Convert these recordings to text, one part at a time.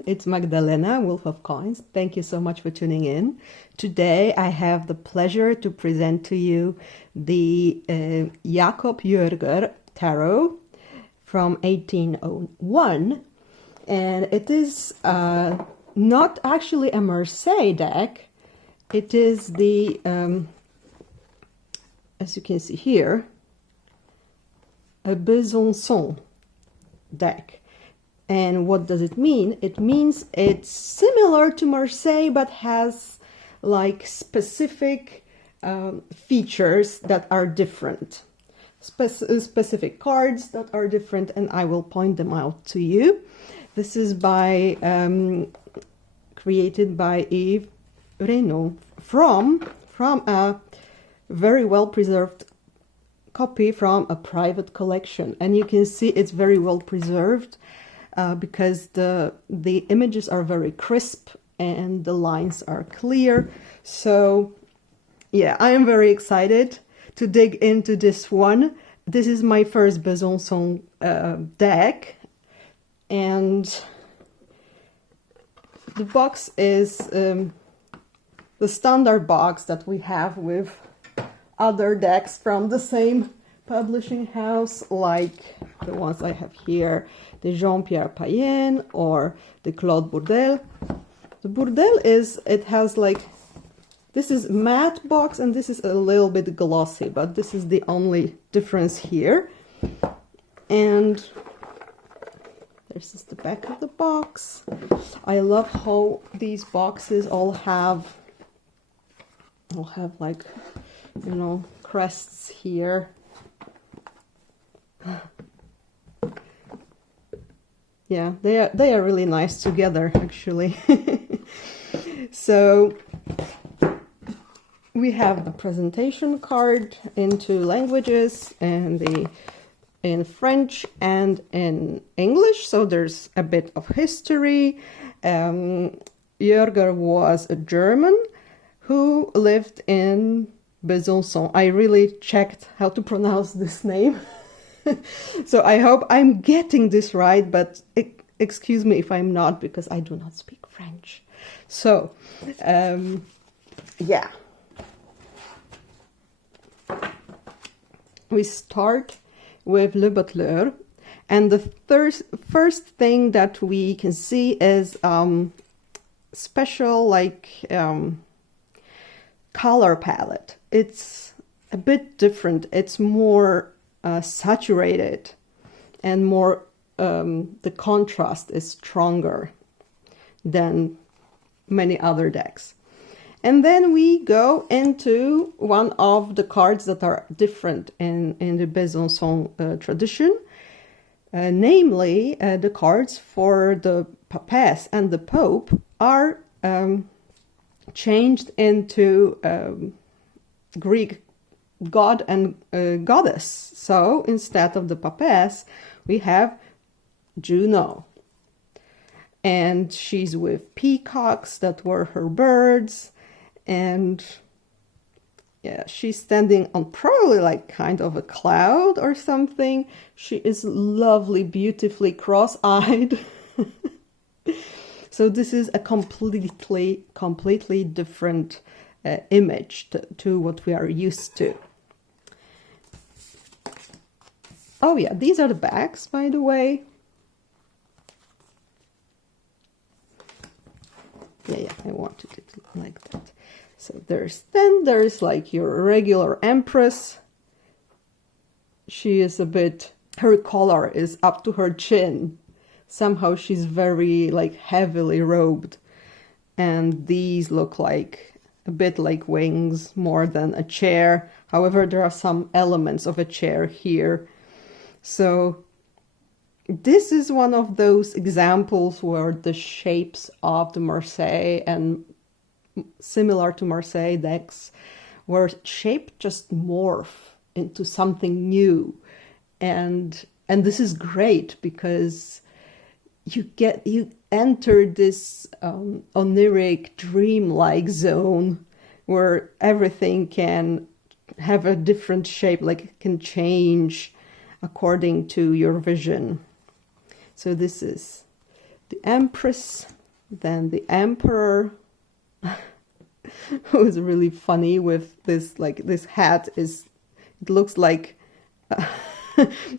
everyone. It's Magdalena, Wolf of Coins. Thank you so much for tuning in. Today I have the pleasure to present to you the Jacob Jerger Tarot from 1801. And it is not actually a Marseille deck. It is the, as you can see here, a Besançon deck. And what does it mean? It means it's similar to Marseille, but has like specific features that are different. Specific cards that are different, and I will point them out to you. This is by created by Yves Reynaud from a very well preserved copy from a private collection, and you can see it's very well preserved. Because the images are very crisp and the lines are clear. So yeah, I am very excited to dig into this one. This is my first Besançon deck, and the box is the standard box that we have with other decks from the same publishing house, like the ones I have here, the Jean-Pierre Payen or the Claude Bourdelle. The Bourdelle it has like, this is matte box and this is a little bit glossy, but this is the only difference here. And this is the back of the box. I love how these boxes all have like, you know, crests here. Yeah, they are really nice together, actually. So we have the presentation card in 2 languages, and in French and in English. So there's a bit of history. Jerger was a German who lived in Besançon. I really checked how to pronounce this name. So I hope I'm getting this right, but excuse me if I'm not, because I do not speak French. So, yeah. We start with Le Butler, and the first thing that we can see is special, like, color palette. It's a bit different. It's more saturated and more the contrast is stronger than many other decks. And then we go into one of the cards that are different in the Besançon tradition, namely the cards for the Papess and the Pope are changed into Greek god and goddess. So instead of the Papess, we have Juno. And she's with peacocks that were her birds. And yeah, she's standing on probably like kind of a cloud or something. She is lovely, beautifully cross-eyed. So this is a completely different image to what we are used to. Oh yeah, these are the backs, by the way. Yeah, I wanted it like that. So there's like your regular empress. She is her collar is up to her chin. Somehow she's very like heavily robed. And these look like a bit like wings more than a chair. However, there are some elements of a chair here. So this is one of those examples where the shapes of the Marseille and similar to Marseille decks, where shape just morph into something new. And this is great because you enter this oniric, dreamlike zone where everything can have a different shape, like it can change according to your vision. So this is the Empress, then the Emperor, who is really funny with this, like, this hat is, it looks like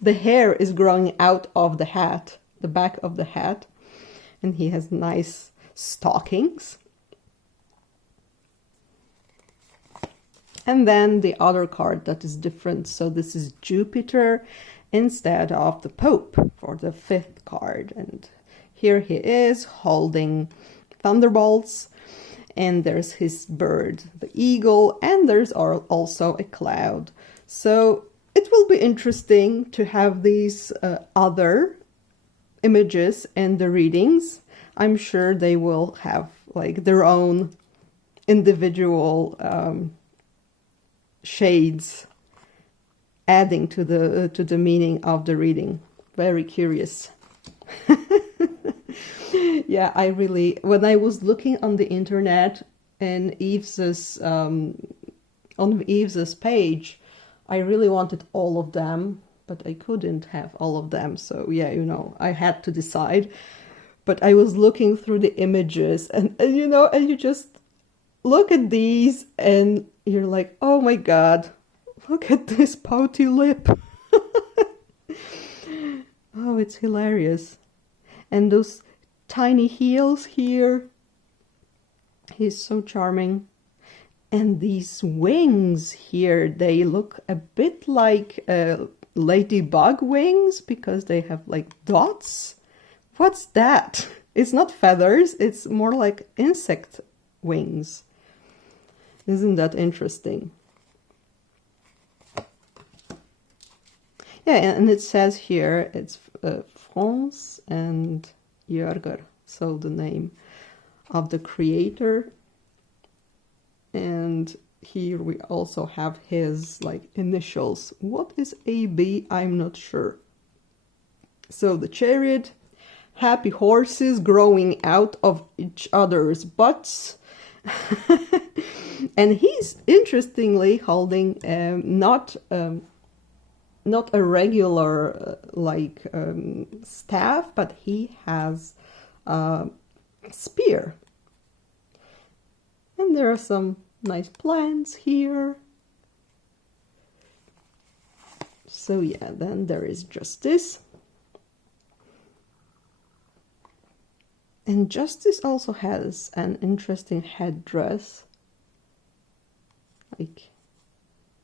the hair is growing out of the hat, the back of the hat, and he has nice stockings. And then the other card that is different, so this is Jupiter instead of the Pope for the 5th card, and here he is holding thunderbolts, and there's his bird, the eagle, and there's also a cloud. So it will be interesting to have these other images in the readings. I'm sure they will have like their own individual shades adding to the meaning of the reading. Very curious. Yeah, I really, when I was looking on the internet and Yves's on Yves's page, I really wanted all of them, but I couldn't have all of them. So yeah, you know, I had to decide. But I was looking through the images, and you know, and you just look at these and you're like, oh my God, look at this pouty lip. Oh, it's hilarious. And those tiny heels here. He's so charming. And these wings here, they look a bit like ladybug wings because they have like dots. What's that? It's not feathers, it's more like insect wings. Isn't that interesting? Yeah, and it says here it's France and Jerger, so the name of the creator. And here we also have his like initials. What is AB? I'm not sure. So the chariot, happy horses growing out of each other's butts. And he's interestingly holding not a regular staff, but he has a spear. And there are some nice plants here. So yeah, then there is Justice. And Justice also has an interesting headdress. Like,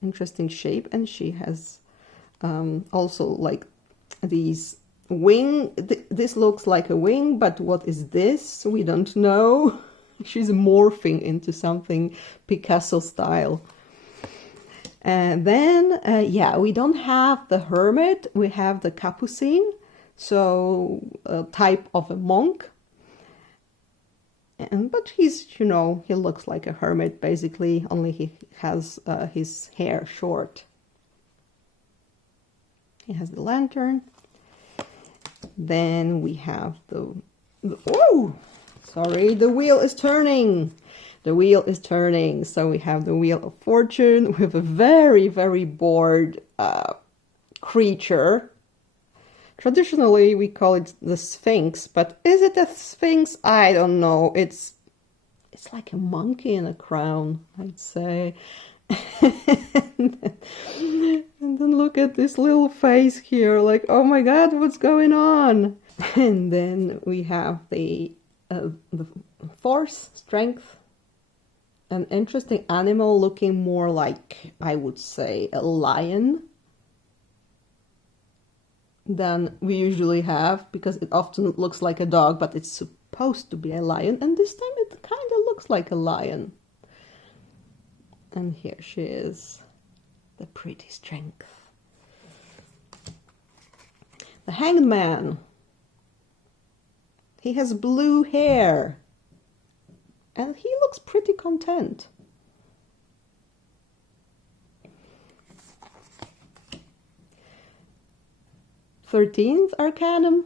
interesting shape. And she has also like these wing. This looks like a wing, but what is this? We don't know. She's morphing into something Picasso style. And then, yeah, we don't have the hermit, we have the capucine, so a type of a monk. But he's, you know, he looks like a hermit basically, only he has his hair short. He has the lantern. Then we have the oh! Sorry, the wheel is turning. The wheel is turning. So we have the Wheel of Fortune with a very, very bored creature. Traditionally, we call it the Sphinx, but is it a Sphinx? I don't know. It's like a monkey in a crown, I'd say. And then look at this little face here, like, oh my God, what's going on? And then we have the force, strength, an interesting animal looking more like, I would say, a lion than we usually have, because it often looks like a dog, but it's supposed to be a lion, and this time it kind of looks like a lion. And here she is, the pretty strength. The Hanged Man. He has blue hair. And he looks pretty content. 13th Arcanum,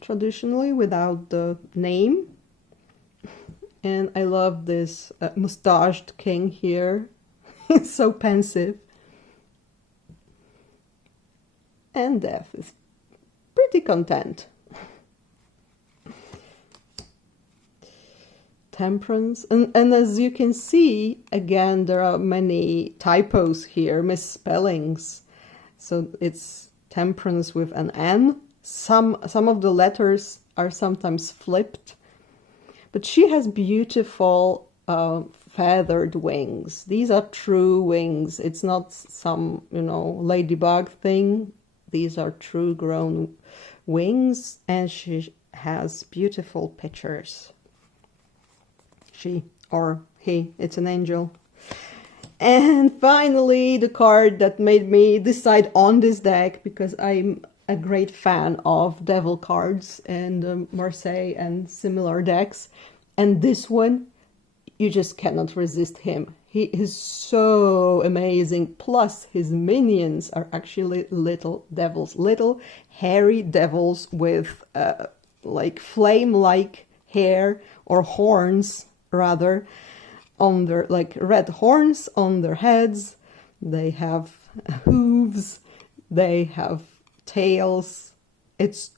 traditionally without the name. And I love this mustached king here. He's so pensive. And Death is pretty content. temperance. And as you can see, again, there are many typos here, misspellings. So it's temperance with an N. Some of the letters are sometimes flipped. But she has beautiful feathered wings. These are true wings. It's not some, ladybug thing. These are true grown wings, and she has beautiful pictures. She or he, it's an angel. And finally, the card that made me decide on this deck, because I'm a great fan of devil cards and Marseille and similar decks. And this one, you just cannot resist him. He is so amazing. Plus, his minions are actually little devils, little hairy devils with like flame-like hair or horns, rather, on their like red horns on their heads. They have hooves. They have tails. It's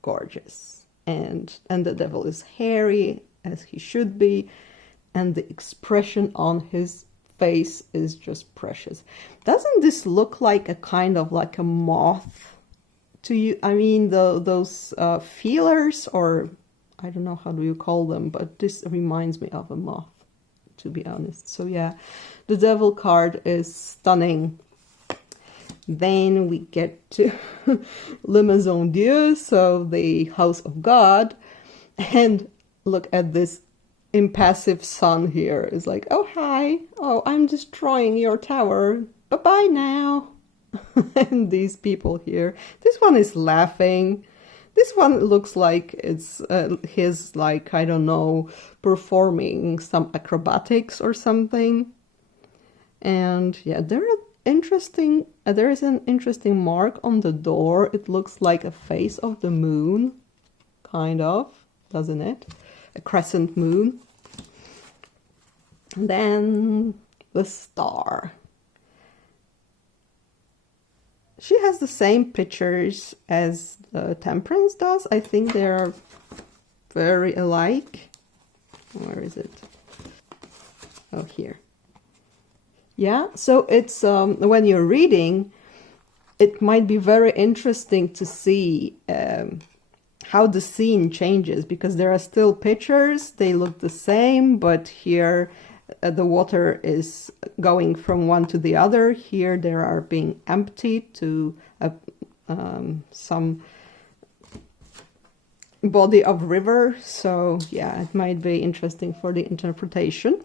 gorgeous, and the devil is hairy as he should be. And the expression on his face is just precious. Doesn't this look like a kind of like a moth to you? I mean, those feelers, or I don't know how do you call them, but this reminds me of a moth, to be honest. So yeah, the devil card is stunning. Then we get to Le Maison Dieu, so the house of God. And look at this impassive son here. Is like, oh hi, oh I'm destroying your tower, bye bye now. And these people here, this one is laughing. This one looks like it's his, like, I don't know, performing some acrobatics or something. And yeah, there is an interesting mark on the door. It looks like a face of the moon, kind of, doesn't it? A crescent moon. And then the star. She has the same pictures as the temperance does. I think they are very alike. Where is it? Oh, here. Yeah, so it's when you're reading, it might be very interesting to see how the scene changes, because there are still pictures, they look the same, but here the water is going from one to the other. Here they are being emptied to some body of river. So yeah, it might be interesting for the interpretation.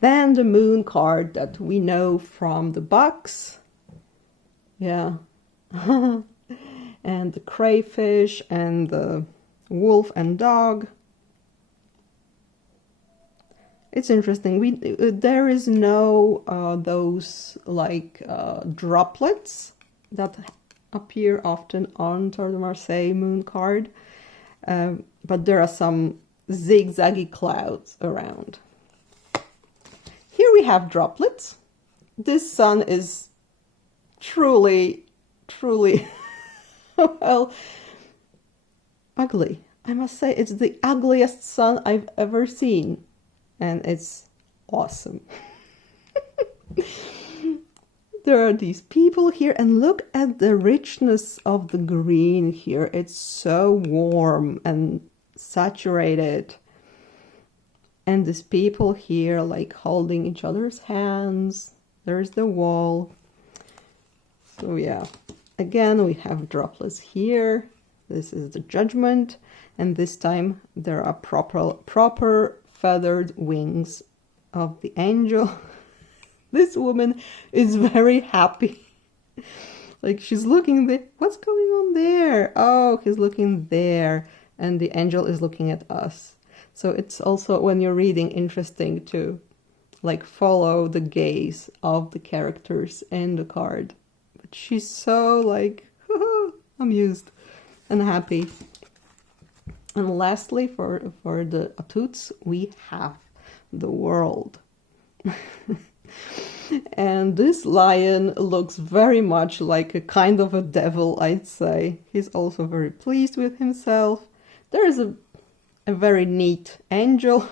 Then the moon card that we know from the box. Yeah. And the crayfish and the wolf and dog. It's interesting. There is no those like droplets that appear often on the Marseille moon card, but there are some zigzaggy clouds around. Here we have droplets. This sun is truly well, ugly. I must say, it's the ugliest sun I've ever seen. And it's awesome. There are these people here, and look at the richness of the green here. It's so warm and saturated. And these people here, like, holding each other's hands. There's the wall. So yeah, again, we have droplets here. This is the judgment. And this time there are proper feathered wings of the angel. This woman is very happy. Like, she's looking there. What's going on there? Oh, he's looking there. And the angel is looking at us. So it's also, when you're reading, interesting to like follow the gaze of the characters in the card. But she's so like amused and happy. And lastly, for the études, we have the world. And this lion looks very much like a kind of a devil, I'd say. He's also very pleased with himself. There is a very neat angel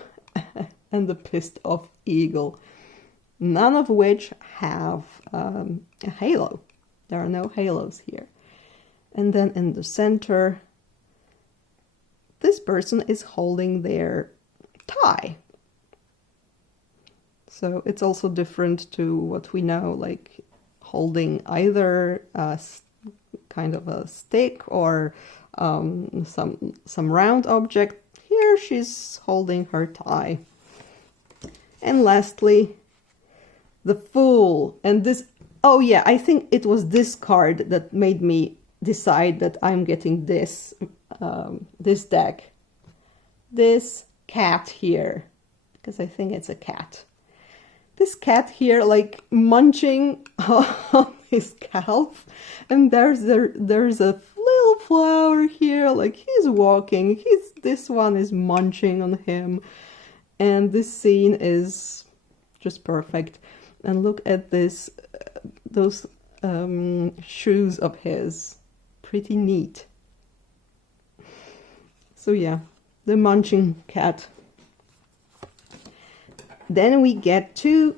and a pissed off eagle, none of which have a halo. There are no halos here. And then in the center, this person is holding their tie. So it's also different to what we know, like holding either a kind of a stick or some round object. Here she's holding her tie. And lastly, the Fool. And this, oh yeah, I think it was this card that made me decide that I'm getting this this deck. This cat here, because I think it's a cat. This cat here, like munching on his calf, and there's a little flower here, like he's walking. This one is munching on him, and this scene is just perfect. And look at this, those shoes of his, pretty neat. So yeah, the munching cat. Then we get to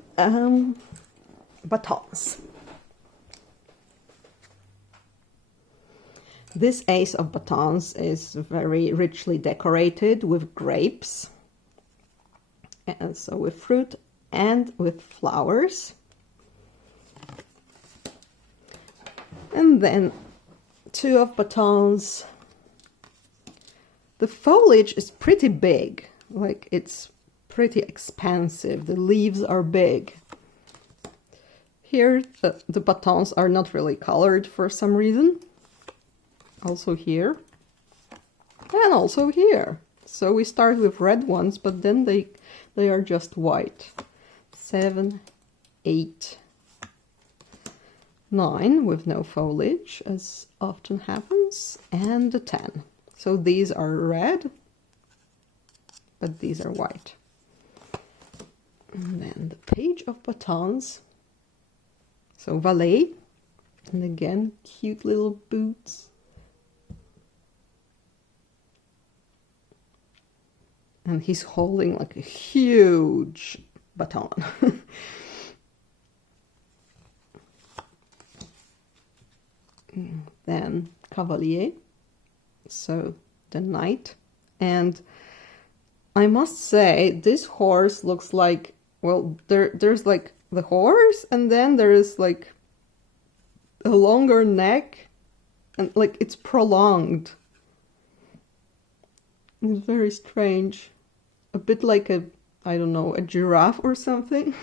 batons. This ace of batons is very richly decorated with grapes, and so with fruit and with flowers. And then two of batons. The foliage is pretty big, like it's pretty expansive. The leaves are big. Here the batons are not really colored for some reason. Also here and also here. So we start with red ones, but then they are just white. 7, 8, 9 with no foliage, as often happens, and the 10. So these are red, but these are white. And then the page of batons. So valet, and again, cute little boots. And he's holding like a huge baton. Then cavalier, so the knight. And I must say, this horse looks like, well, there's like the horse, and then there is like a longer neck, and like it's prolonged. It's very strange. A bit like a, I don't know, a giraffe or something.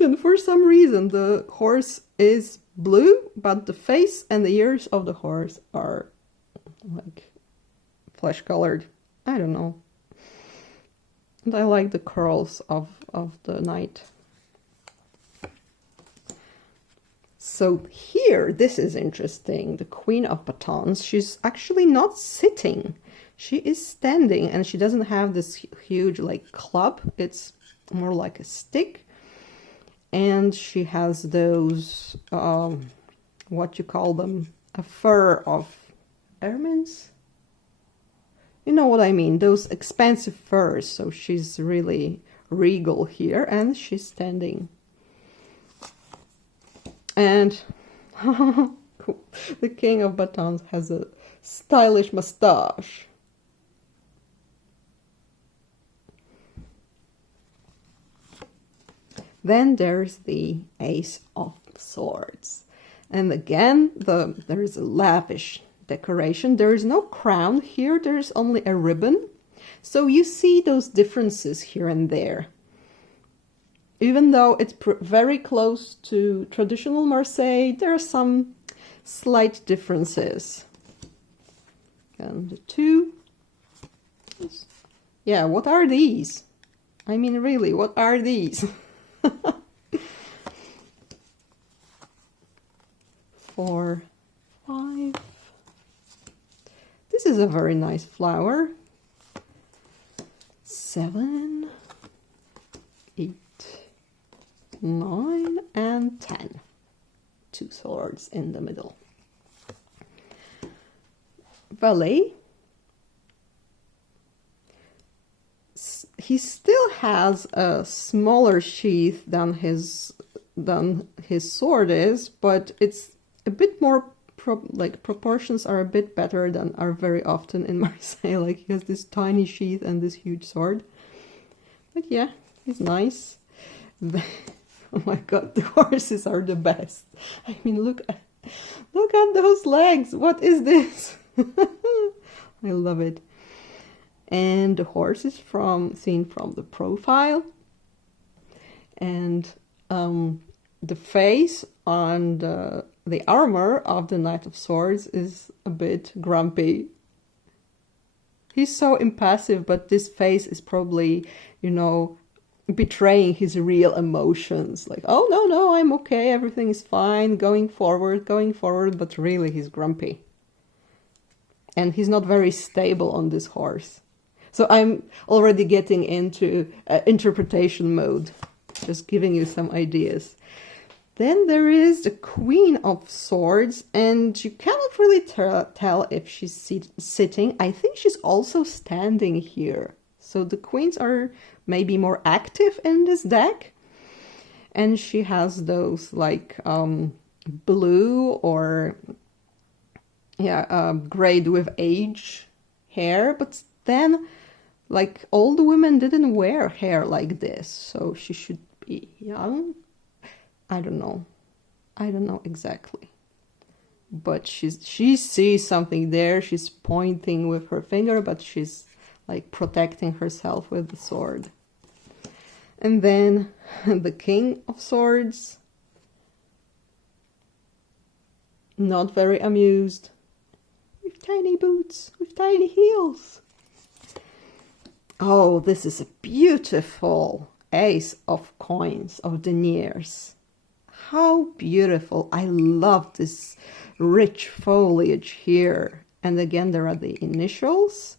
And for some reason the horse is blue, but the face and the ears of the horse are like flesh colored. I don't know. And I like the curls of the knight. So here, this is interesting. The Queen of Batons, she's actually not sitting. She is standing, and she doesn't have this huge like club. It's more like a stick. And she has those, what you call them, a fur of ermines? You know what I mean, those expensive furs. So she's really regal here, and she's standing. And cool. The King of Batons has a stylish mustache. Then there's the Ace of Swords. And again, there is a lavish decoration. There is no crown here, there's only a ribbon. So you see those differences here and there. Even though it's very close to traditional Marseille, there are some slight differences. And the two, yeah, what are these? I mean, really, what are these? 4, 5. This is a very nice flower. 7, 8, 9, and 10. 2 swords in the middle. Valet. he still has a smaller sheath than his sword is, but it's a bit more proportions are a bit better than are very often in Marseille. Like he has this tiny sheath and this huge sword. But yeah, he's nice. Oh my god, the horses are the best. I mean, look at those legs. What is this? I love it. And the horse is seen from the profile. And the face on the armor of the Knight of Swords is a bit grumpy. He's so impassive, but this face is probably, you know, betraying his real emotions. Like, oh, no, I'm okay, everything is fine, going forward, but really he's grumpy. And he's not very stable on this horse. So I'm already getting into interpretation mode, just giving you some ideas. Then there is the Queen of Swords, and you cannot really tell if she's sitting. I think she's also standing here. So the queens are maybe more active in this deck. And she has those like blue or grayed with age hair. But then like all the women didn't wear hair like this. So she should be young. I don't know exactly, but she sees something there. She's pointing with her finger, but she's like protecting herself with the sword. And then the King of Swords, not very amused, with tiny boots, with tiny heels. Oh, this is a beautiful ace of coins, of deniers. How beautiful. I love this rich foliage here. And again, there are the initials.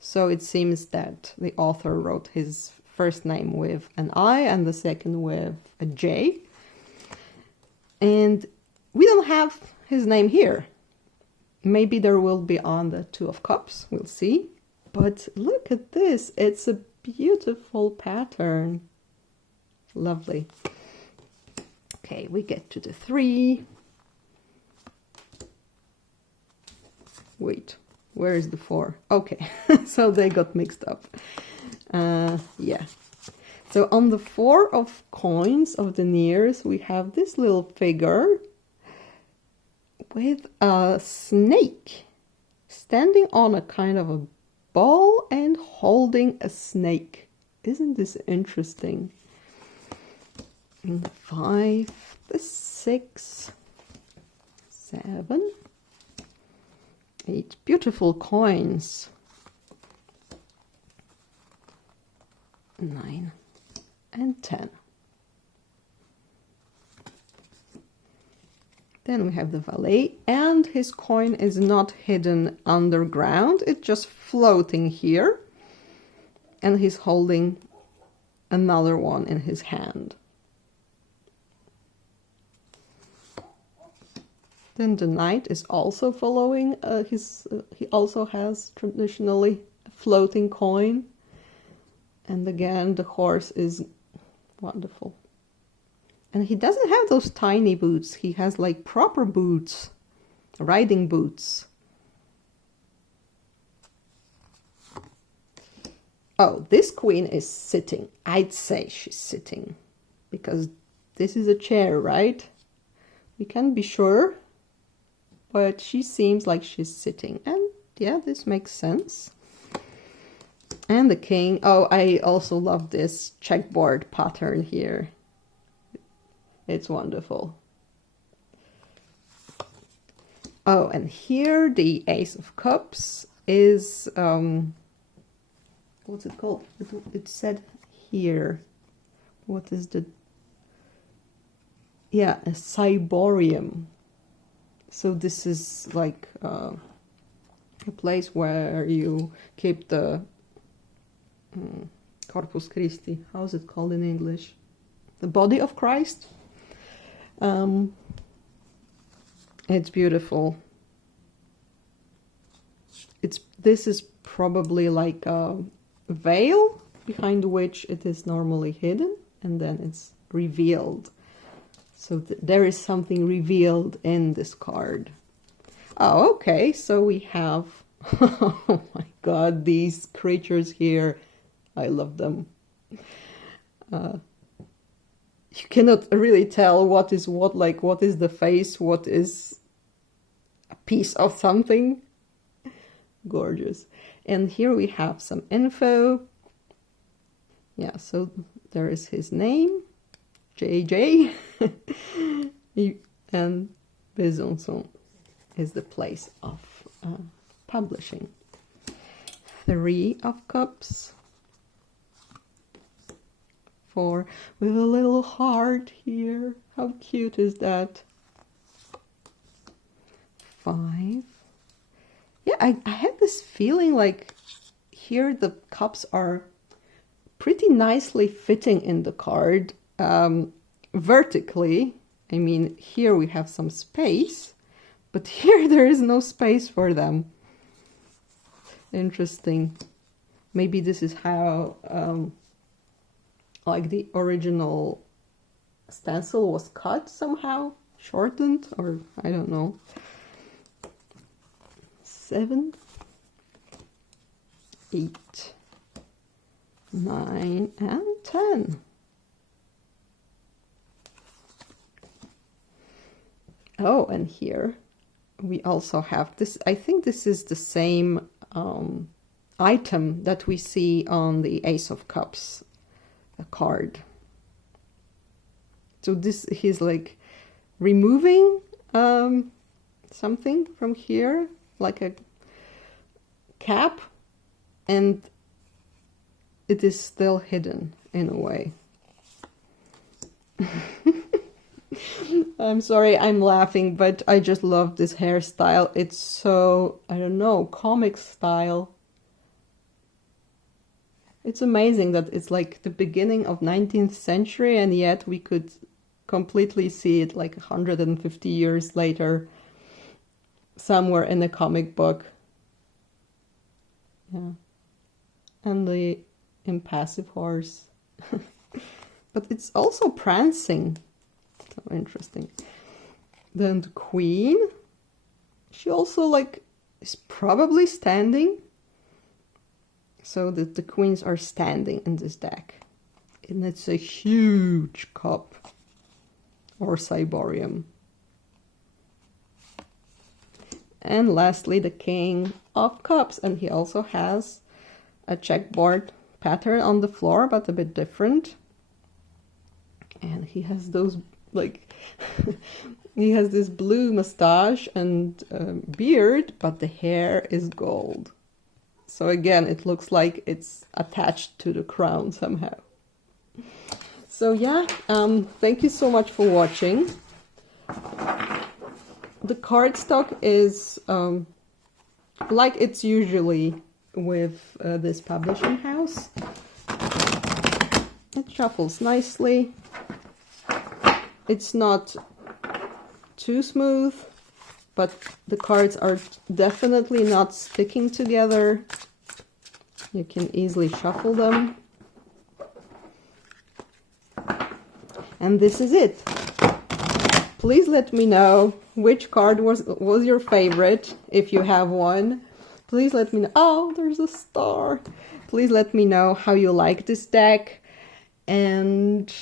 So it seems that the author wrote his first name with an I and the second with a J. And we don't have his name here. Maybe there will be on the Two of Cups. We'll see. But look at this. It's a beautiful pattern. Lovely. Okay, we get to the 3. Wait, where is the 4? Okay, so they got mixed up. Yeah. So on the 4 of coins, of deniers, we have this little figure with a snake standing on a kind of a ball and holding a snake. Isn't this interesting? And the 5, the 6, 7, 8 beautiful coins. 9 and 10. Then we have the valet, and his coin is not hidden underground, it's just floating here. And he's holding another one in his hand. Then the knight is also following he also has traditionally a floating coin. And again, the horse is wonderful. And he doesn't have those tiny boots. He has like proper boots, riding boots. Oh, this queen is sitting. I'd say she's sitting because this is a chair, right? We can't be sure. But she seems like she's sitting. And yeah, this makes sense. And the king. Oh, I also love this checkboard pattern here. It's wonderful. Oh, and here the Ace of Cups is... what's it called? It said here. What is the... Yeah, a cyborium. So this is like a place where you keep the Corpus Christi. How is it called in English? The body of Christ. It's beautiful. This is probably like a veil behind which it is normally hidden, and then it's revealed. So there is something revealed in this card. Oh, okay, so we have, oh my god, these creatures here, I love them. You cannot really tell what is what, like what is the face, what is a piece of something. Gorgeous. And here we have some info. Yeah, so there is his name, JJ, and Besançon is the place of publishing. 3 of Cups. 4 with a little heart here. How cute is that? 5. Yeah, I had this feeling like here the cups are pretty nicely fitting in the card vertically. I mean, here we have some space, but here there is no space for them. Interesting. Maybe this is how like the original stencil was cut somehow, shortened, or I don't know. 7, 8, 9, and 10. Oh, and here we also have this. I think this is the same item that we see on the Ace of Cups card. So this, he's like removing something from here, like a cap, and it is still hidden in a way. I'm sorry, I'm laughing, but I just love this hairstyle. It's so, I don't know, comic style. It's amazing that it's like the beginning of 19th century, and yet we could completely see it like 150 years later somewhere in a comic book. Yeah. And the impassive horse. But it's also prancing. So interesting. Then the queen. She also like is probably standing. So that the queens are standing in this deck. And it's a huge cup. Or cyborium. And lastly, the King of Cups. And he also has a checkboard pattern on the floor, but a bit different. And he has those, like, he has this blue mustache and beard, but the hair is gold. So again, it looks like it's attached to the crown somehow. So yeah, thank you so much for watching. The cardstock is like it's usually with this publishing house. It shuffles nicely. It's not too smooth, but the cards are definitely not sticking together. You can easily shuffle them. And this is it. Please let me know which card was your favorite, if you have one. Please let me know. Oh, there's a star. Please let me know how you like this deck. And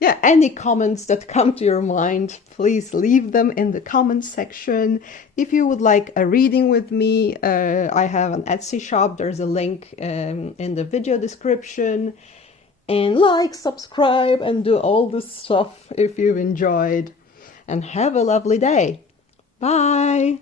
yeah, any comments that come to your mind, please leave them in the comments section. If you would like a reading with me, I have an Etsy shop. There's a link in the video description. And like, subscribe, and do all this stuff if you've enjoyed. And have a lovely day. Bye!